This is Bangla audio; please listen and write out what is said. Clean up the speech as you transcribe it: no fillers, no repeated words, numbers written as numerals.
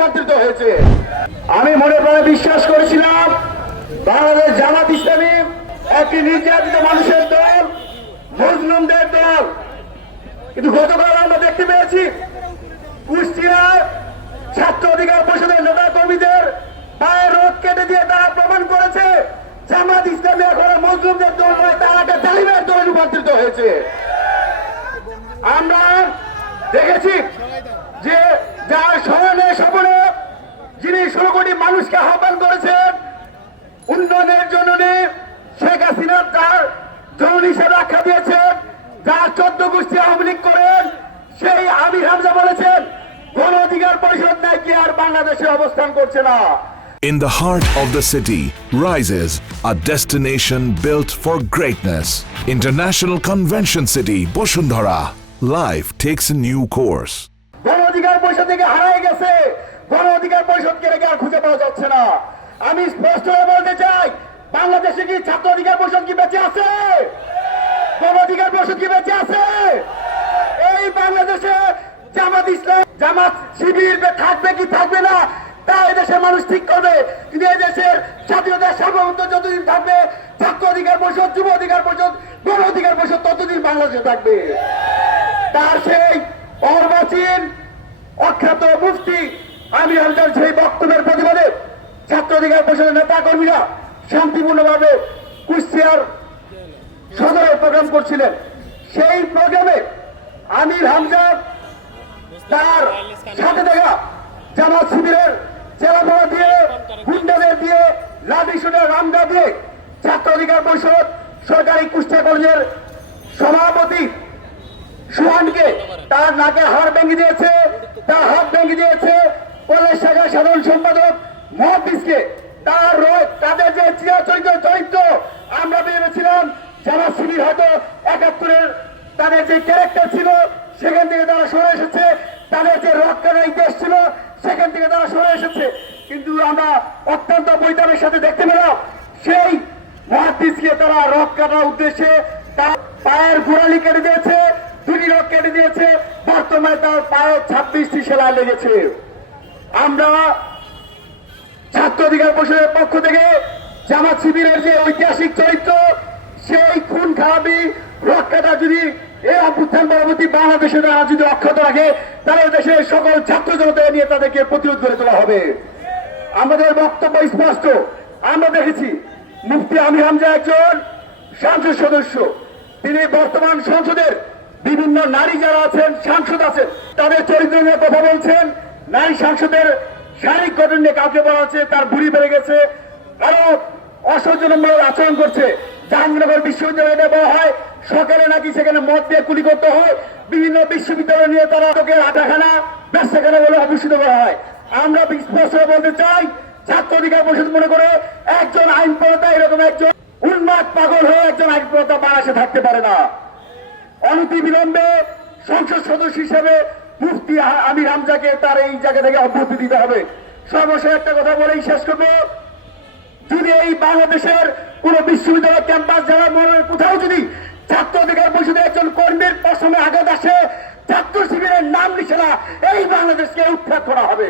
রূপান্তরিত হয়েছে। আমি মনে প্রাণে বিশ্বাস করেছিলাম বাংলাদেশ জামাত ইসলামী একটি নির্যাতিত মানুষের দল, মজলুমদের দল, কিন্তু গতকাল আমরা দেখতে পেয়েছি কুষ্টিয়ায় ছাত্র অধিকার পরিষদের নেতা কর্মীদের পায়ের রোগ কেটে দিয়ে তারা প্রমাণ করেছে জামাত ইসলামী এখন মজলুমদের দল নয়, তারা একটা তালিমের দলে রূপান্তরিত হয়েছে। আমরা দেখেছি যে যার স্মরণে স্বপনে যিনি 16 কোটি মানুষকে আহ্বান করেছেন উন্নয়নের জন্য, শেখ হাসিনা তার জননী হিসেবে আখ্যা দিয়েছেন, যার 14 গোষ্ঠী আওয়ামী লীগ করেন, সেই আমির হামজা বলেছেন গণ অধিকার পরিষদ নাকি আর বাংলাদেশে অবস্থান করছে না। In the heart of the city rises a destination built for greatness. International Convention City, Bosundhara. Life takes a new course. গণ অধিকার পরিষদ থেকে হারিয়ে গেছে, গণ অধিকার পরিষদকে রেখে আর খুঁজে পাওয়া যাচ্ছে না। আমি স্পষ্ট হয়ে বলতে চাই, বাংলাদেশে কি ছাত্র অধিকার পরিষদ কি বেঁচে আছে? গণ অধিকার পরিষদ কি বেঁচে আছে? এই বাংলাদেশে জামাত ইসলাম, জামাত শিবির থাকবে কি থাকবে না তা এদেশের মানুষ ঠিক করবে, কিন্তু এই দেশের স্বাধীনতার সার্বভৌমত্ব যতদিন থাকবে, ছাত্র অধিকার পরিষদ, যুব অধিকার পরিষদ, গণ অধিকার পরিষদ ততদিন বাংলাদেশে থাকবে। তার সেই অর্বাচীন অখ্যাত মুফতি আমির হামজার সেই বক্তব্যের প্রতিবাদে ছাত্র অধিকার পরিষদের নেতা কর্মীরা শান্তিপূর্ণভাবে কুষ্টিয়ার সদরে প্রোগ্রাম করছিলেন। সেই প্রোগ্রামে আমির হামজা তার সাথে দেখা জামাত শিবিরের চেলাপড়া দিয়ে, গুন্ডাদের দিয়ে, লাঠি শুনে রামদা দিয়ে ছাত্র অধিকার পরিষদ সরকারি কুষ্টিয়া কলেজের সভাপতি সুহানকে তার নাকের হাড় ভেঙে দিয়েছে, তার হাত ভেঙে দিয়েছে। কলেজ শাখার সাধারণ সম্পাদক মহাদিসকে তাদের যে চিরাচরিত চরিত্র আমরা ভেবেছিলাম জামাত শিবির হয়তো 71-এর তাদের যে ক্যারেক্টার ছিল সেখান থেকে তারা সরে এসেছে, তাদের যে রক্ষার ইতিহাস ছিল সেখান থেকে তারা সরে এসেছে, কিন্তু আমরা অত্যন্ত বৈতাবের সাথে দেখতে পেলাম সেই মহাদিসকে তারা রক কাটার উদ্দেশ্যে তার পায়ের গোড়ালি কেটে দিয়েছে, 2টি রক কেটে দিয়েছে, বর্তমানে তার পায়ে 26টি সেলাই লেগেছে। আমরা ছাত্র অধিকার পরিষদের পক্ষ থেকে জামাত শিবিরের যে ঐতিহাসিক চরিত্র, সেই খুন খারাপি রক্ষাটা যদি এই অভ্যুত্থান পরবর্তী বাংলাদেশে তারা যদি অক্ষত রাখে, তাহলে দেশের সকল ছাত্র জনতা নিয়ে তাদেরকে প্রতিরোধ করে তোলা হবে। আমাদের বক্তব্য স্পষ্ট। আমরা দেখেছি মুফতি আমির হামজা একজন সংসদ সদস্য, তিনি বর্তমান সংসদের বিভিন্ন নারী যারা আছেন, সাংসদ আছেন, তাদের চরিত্র নিয়ে কথা বলছেন। নারী সাংসদের শারীরিক গঠন নিয়ে কাউকে বলা হচ্ছে তার বুড়ি বেড়ে গেছে, আরো অসহ্যজনক আচরণ করছে। জাহাঙ্গীরনগর বিশ্ববিদ্যালয়ে বলা হয় সকালে নাকি সেখানে মদ দিয়ে কুলি করতে হয়, বিভিন্ন বিশ্ববিদ্যালয় নিয়ে তারা আটাখানা ব্যবসাখানা বলে অভূষিত করা হয়। আমরা স্পষ্ট বলতে চাই, ছাত্র অধিকার পরিষদ মনে করে একজন আইন প্রণেতা এরকম একজন উন্মাদ পাগল হয়ে একজন আইন প্রণেতা বাংলাদেশে থাকতে পারে না। অনতি বিলম্বে সংসদ সদস্য হিসেবে মুফতি আমির হামজাকে তার এই জায়গা থেকে অব্যাহতি দিতে হবে। সর্বশেষ একটা কথা বলেই শেষ করব, যদি এই বাংলাদেশের কোন বিশ্ববিদ্যালয় ক্যাম্পাস যারা কোথাও যদি ছাত্র অধিকার পরিষদের একজন কর্মীর পশ্চিমে আঘাত আসে, ছাত্র শিবিরের নাম নিশানা এই বাংলাদেশকে উৎখাত করা হবে।